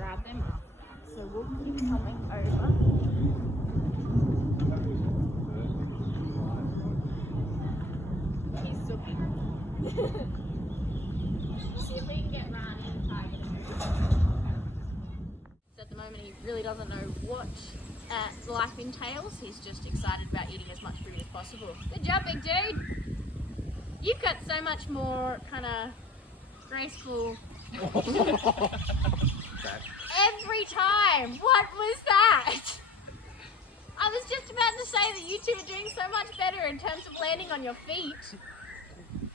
grab them up. So we'll keep coming over. He's soaking. See if we can get Ryan and Tiger. So at the moment he really doesn't know what life entails. He's just excited about eating as much food as possible. Good job, big dude! You've got so much more kind of graceful every time. What was that? I was just about to say that you two are doing so much better in terms of landing on your feet,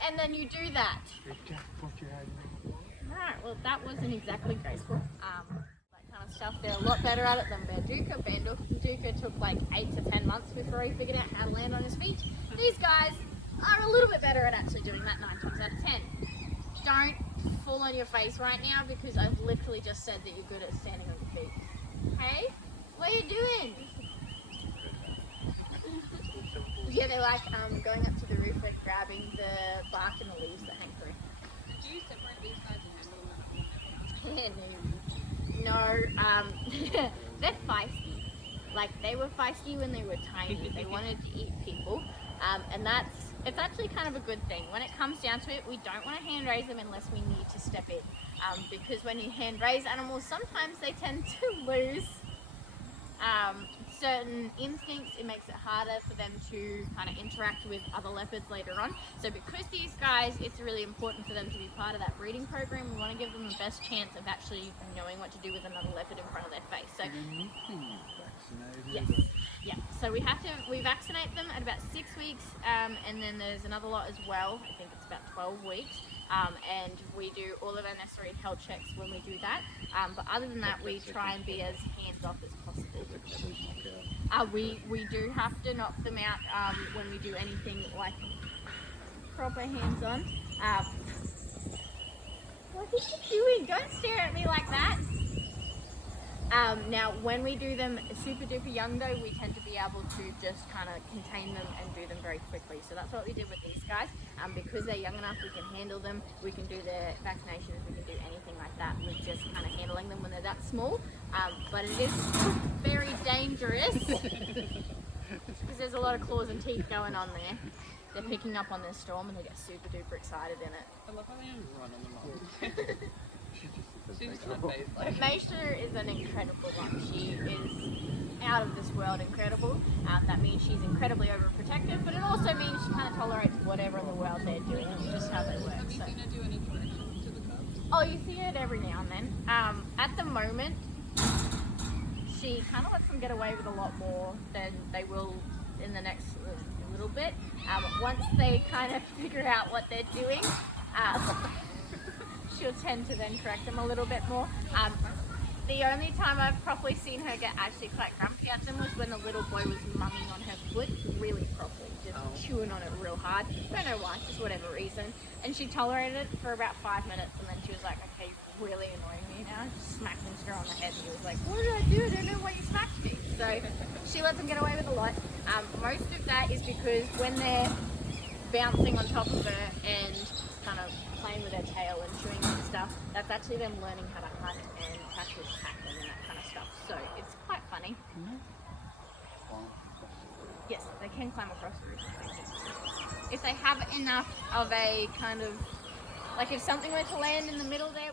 and then you do that. Alright, well that wasn't exactly graceful. That kind of stuff, they're a lot better at it than Banduka. Banduka took like 8 to 10 months before he figured out how to land on his feet. These guys are a little bit better at actually doing that 9 times out of 10. Don't fall on your face right now because I've literally just said that you're good at standing on your feet. Hey, what are you doing? Yeah, they're like going up to the roof and grabbing the bark and the leaves that hang through. Did you separate these guys and handle them? No, they're feisty. Like they were feisty when they were tiny. They wanted to eat people, and it's actually kind of a good thing. When it comes down to it, we don't want to hand raise them unless we need to step in, because when you hand raise animals, sometimes they tend to lose certain instincts. It makes it harder for them to kind of interact with other leopards later on. So because these guys, it's really important for them to be part of that breeding program. We want to give them the best chance of actually knowing what to do with another leopard in front of their face. So yes, yeah. So we vaccinate them at about 6 weeks, and then there's another lot as well. I think it's about 12 weeks. And we do all of our necessary health checks when we do that. But other than that, we try and be as hands-off as possible. We do have to knock them out when we do anything like proper hands-on. What are you doing? Don't stare at me like that. Now, when we do them super duper young though, we tend to be able to just kind of contain them and do them very quickly. So that's what we did with these guys. Because they're young enough, we can handle them. We can do their vaccinations. We can do anything like that with just kind of handling them when they're that small. But it is very dangerous because there's a lot of claws and teeth going on there. They're picking up on this storm and they get super duper excited in it. I love how they run on the mom. She's just amazing. Maisha is an incredible one. She is out of this world incredible. That means she's incredibly overprotective, but it also means she kind of tolerates whatever in the world they're doing. It's just how they work. Have you seen her do any corrections to the cubs? Oh, you see it every now and then. At the moment, she kind of lets them get away with a lot more than they will in the next little bit. Once they kind of figure out what they're doing, she'll tend to then correct them a little bit more. The only time I've properly seen her get actually quite grumpy at them was when the little boy was mumming on her foot really properly, just chewing on it real hard. Don't know why, just whatever reason. And she tolerated it for about 5 minutes and then she was like, okay, you're really annoying me now. Just smacked him straight on the head and he was like, what did I do? I don't know why you smacked me. So she lets them get away with a lot. Most of that is because when they're bouncing on top of her and kind of playing with their tail and chewing and stuff, that's actually them learning how to hunt and practice tackling and that kind of stuff. So it's quite funny. Yes, they can climb across the roof if they have enough of a kind of, like if something were to land in the middle there,